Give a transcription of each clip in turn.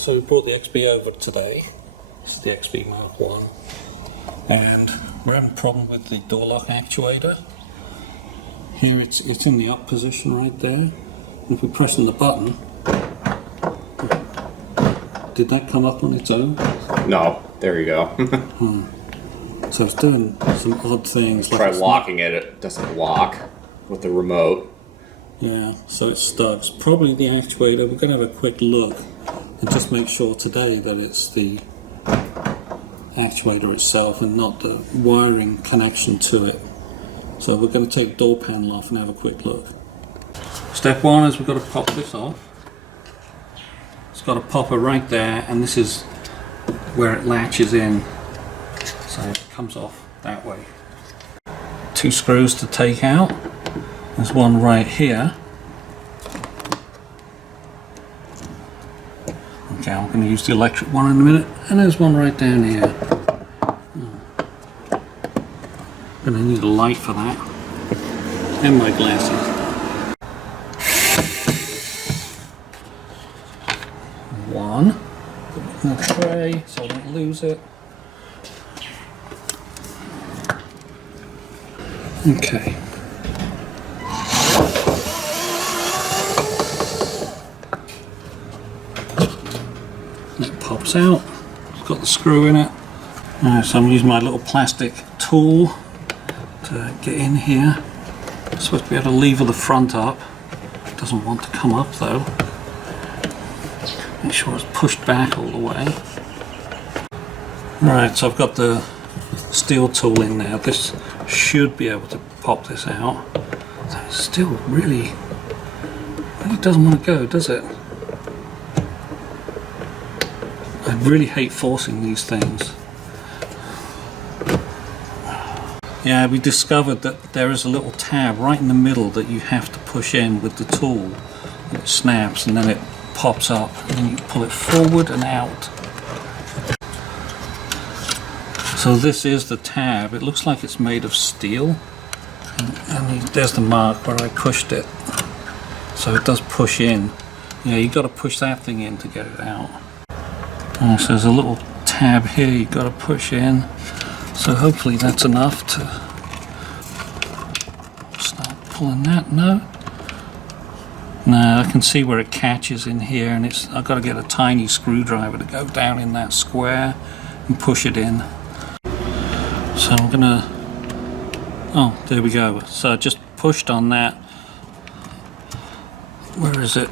So we brought the XB over today. This is the XB Mark 1, and we're having a problem with the door lock actuator. Here it's in the up position right there. And if we press on the button, did that come up on its own? No, there you go. So it's doing some odd things. Like try locking it, it doesn't lock with the remote. Yeah, so it's stuck. It's probably the actuator. We're going to have a quick look and just make sure today that it's the actuator itself and not the wiring connection to it. So we're going to take the door panel off and have a quick look. Step one is we've got to pop this off. It's got a popper right there, and this is where it latches in. So it comes off that way. 2 screws to take out. There's one right here. Okay, I'm going to use the electric one in a minute, and there's one right down here. Going to need a light for that, and my glasses. One, put it in the tray so I don't lose it. Okay. It pops out. It's got the screw in it. So I'm using my little plastic tool to get in here. I'm supposed to be able to lever the front up. It doesn't want to come up though. Make sure it's pushed back all the way. Right, so I've got the steel tool in there. This should be able to pop this out. So it still really doesn't want to go, does it? I really hate forcing these things. Yeah, we discovered that there is a little tab right in the middle that you have to push in with the tool. It snaps and then it pops up, and then you pull it forward and out. So this is the tab. It looks like it's made of steel, and there's the mark where I pushed it. So it does push in. Yeah, you've got to push that thing in to get it out. So there's a little tab here you've got to push in. So hopefully that's enough to start pulling that. No, I can see where it catches in here, and I've got to get a tiny screwdriver to go down in that square and push it in. So I'm gonna, oh, there we go. So I just pushed on that. Where is it?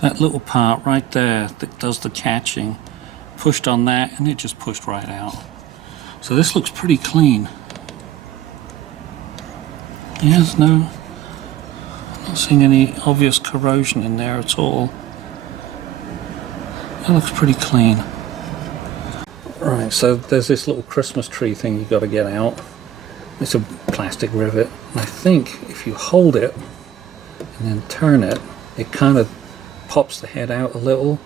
That little part right there that does the catching. Pushed on that, and it just pushed right out. So this looks pretty clean. Yes, no, not seeing any obvious corrosion in there at all. It looks pretty clean. Right, so there's this little Christmas tree thing you've got to get out. It's a plastic rivet. And I think if you hold it and then turn it, it kind of pops the head out a little.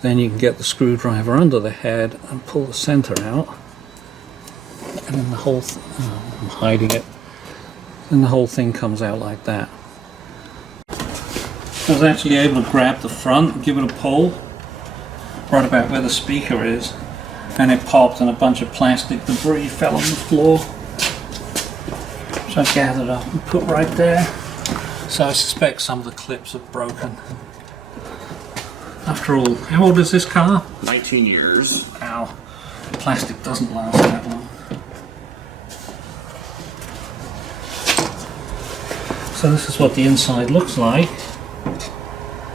Then you can get the screwdriver under the head and pull the center out, and then the whole I'm hiding it, and the whole thing comes out like that. I was actually able to grab the front and give it a pull right about where the speaker is, and it popped and a bunch of plastic debris fell on the floor, so I gathered up and put right there. So I suspect some of the clips have broken. After all, how old is this car? 19 years. Ow. Plastic doesn't last that long. So this is what the inside looks like.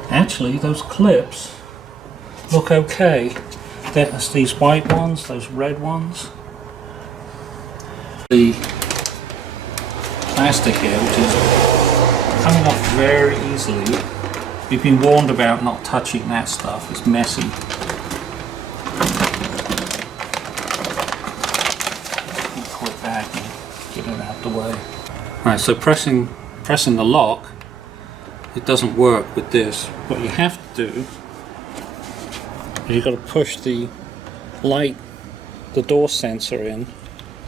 Actually, those clips look okay. There's these white ones, those red ones. The plastic here, which is coming off very easily. We've been warned about not touching that stuff. It's messy. Pull it back and get it out the way. Right, so pressing the lock, it doesn't work with this. What you have to do is you've got to push the light, the door sensor in,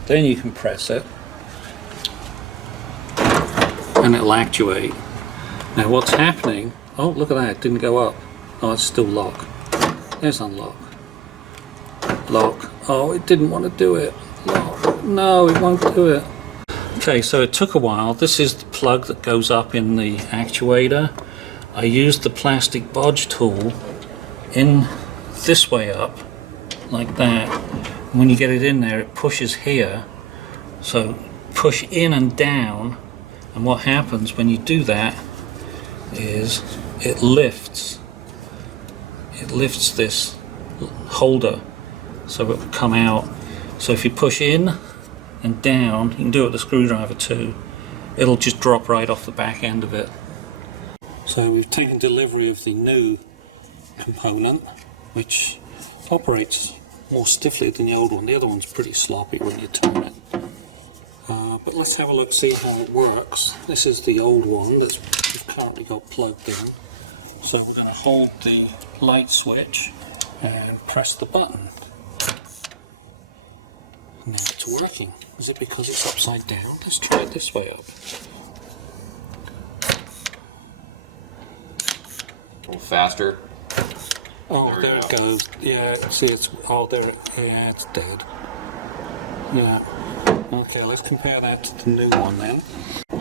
then you can press it, and it'll actuate. Now what's happening, oh look at that, it didn't go up. Oh, it's still lock. There's unlock. Lock. Oh, it didn't want to do it. Lock. No, it won't do it. Okay, so it took a while. This is the plug that goes up in the actuator. I used the plastic bodge tool in this way up, like that. When you get it in there, it pushes here. So push in and down, and what happens when you do that is it lifts this holder so it will come out. So if you push in and down, you can do it with a screwdriver too, it'll just drop right off the back end of it. So we've taken delivery of the new component, which operates more stiffly than the old one. The other one's pretty sloppy when you turn it. But let's have a look, see how it works. This is the old one that's we've currently got plugged in. So we're going to hold the light switch and press the button. Now it's working. Is it because it's upside down? Let's try it this way up. A little faster. Oh, there it goes. Yeah, see, it's yeah, it's dead. Yeah. Okay, let's compare that to the new one then.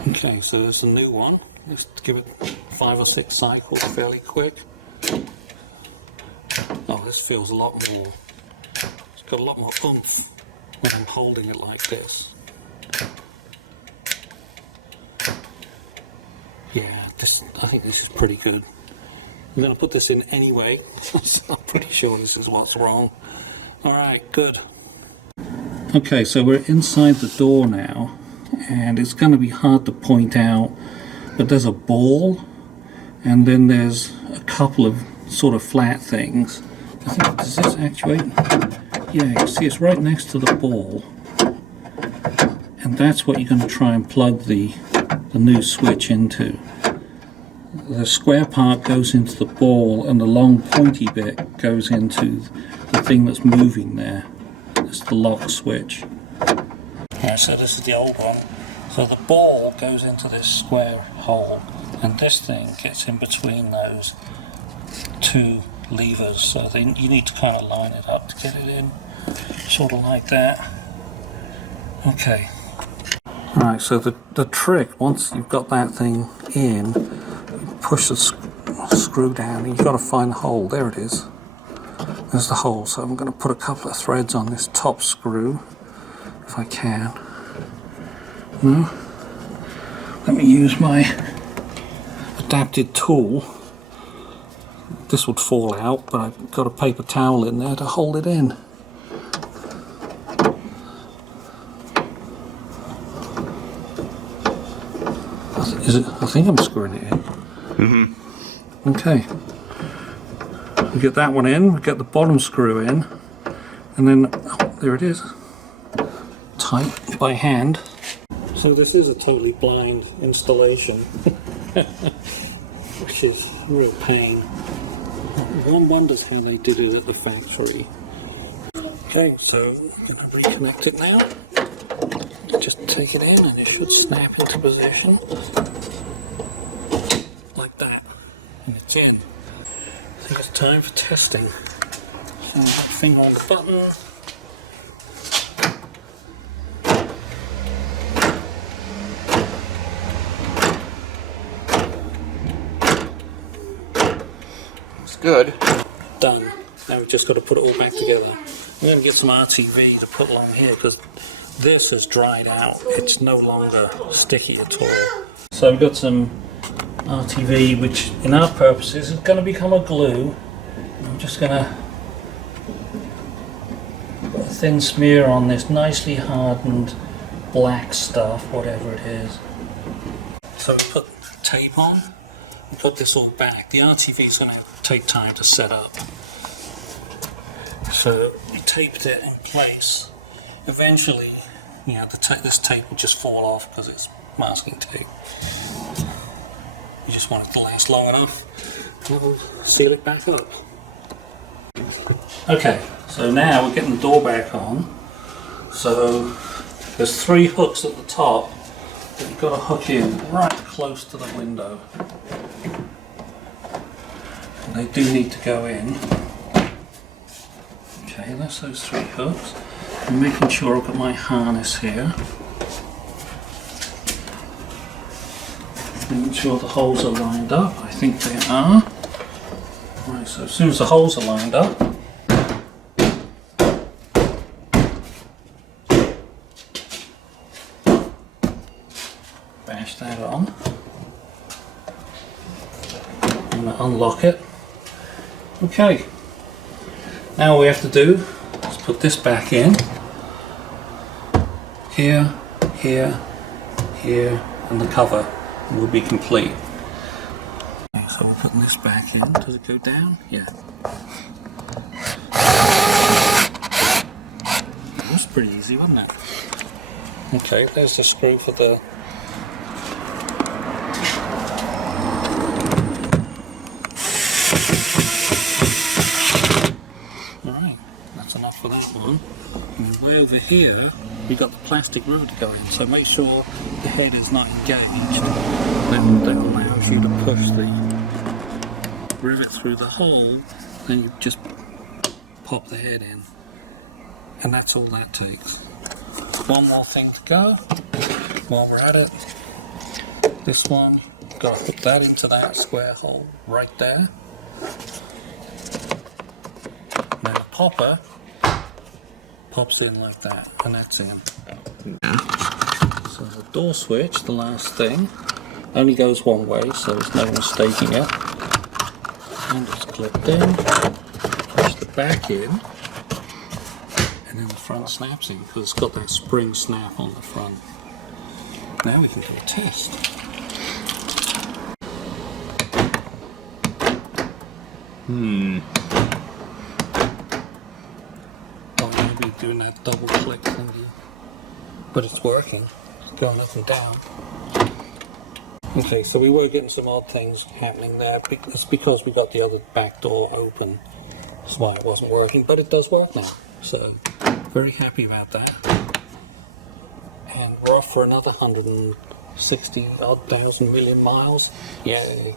Okay, so there's the new one. Let's give it 5 or 6 cycles fairly quick. Oh, this feels a lot more. It's got a lot more oomph when I'm holding it like this. Yeah, I think this is pretty good. I'm going to put this in anyway. I'm pretty sure this is what's wrong. Alright, good. Okay, so we're inside the door now, and it's going to be hard to point out, but there's a ball, and then there's a couple of sort of flat things. I think, does this actuate? Yeah, you see it's right next to the ball, and that's what you're going to try and plug the new switch into. The square part goes into the ball, and the long pointy bit goes into the thing that's moving there. It's the lock switch. Yeah, so this is the old one. So the ball goes into this square hole, and this thing gets in between those two levers. So you need to kind of line it up to get it in, sort of like that. Okay. Alright, so the trick, once you've got that thing in, push the screw down, and you've got to find the hole. There it is. There's the hole. So I'm going to put a couple of threads on this top screw, if I can. No? Let me use my adapted tool. This would fall out, but I've got a paper towel in there to hold it in. I think I'm screwing it in. Mm-hmm. Okay. We get that one in, we get the bottom screw in, and then, oh, there it is. Tight by hand. So this is a totally blind installation, which is a real pain. One wonders how they did it at the factory. Okay, so I'm going to reconnect it now. Just take it in and it should snap into position. Like that. And it's in. I think it's time for testing. So finger on the button. It's good. Done. Now we've just got to put it all back together. I'm going to get some RTV to put along here because this has dried out. It's no longer sticky at all. So we've got some RTV, which in our purposes is going to become a glue. I'm just going to put a thin smear on this nicely hardened black stuff, whatever it is. So we put tape on, we put this all back. The RTV is going to take time to set up. So we taped it in place. Eventually, you know, this tape will just fall off because it's masking tape. You just want it to last long enough, and we'll seal it back up. Okay, so now we're getting the door back on. So there's 3 hooks at the top that you've got to hook in right close to the window. They do need to go in. Okay, that's those 3 hooks. I'm making sure I've got my harness here. Making sure the holes are lined up. I think they are. Right, so as soon as the holes are lined up, bash that on. I'm going to unlock it. Okay, now all we have to do is put this back in. Here, here, here, and the cover will be complete. So we're putting this back in. Does it go down? Yeah. That was pretty easy, wasn't it? Okay, there's the screw for the Alright, that's enough for that one. And way over here we've got the plastic rotor going, so make sure the head is not engaged. That allows you to push the rivet through the hole, then you just pop the head in. And that's all that takes. One more thing to go while we're at it. This one, got to put that into that square hole right there. Then the popper pops in like that, and that's in. So the door switch, the last thing, only goes one way, so there's no mistaking it. And it's clipped in, push the back in, and then the front snaps in because it's got that spring snap on the front. Now we can do a test. Oh, maybe doing that double click thingy, but it's working. It's going up and down. Okay, so we were getting some odd things happening there. It's because we got the other back door open. That's why it wasn't working, but it does work now. So, very happy about that. And we're off for another 160 odd thousand million miles. Yay.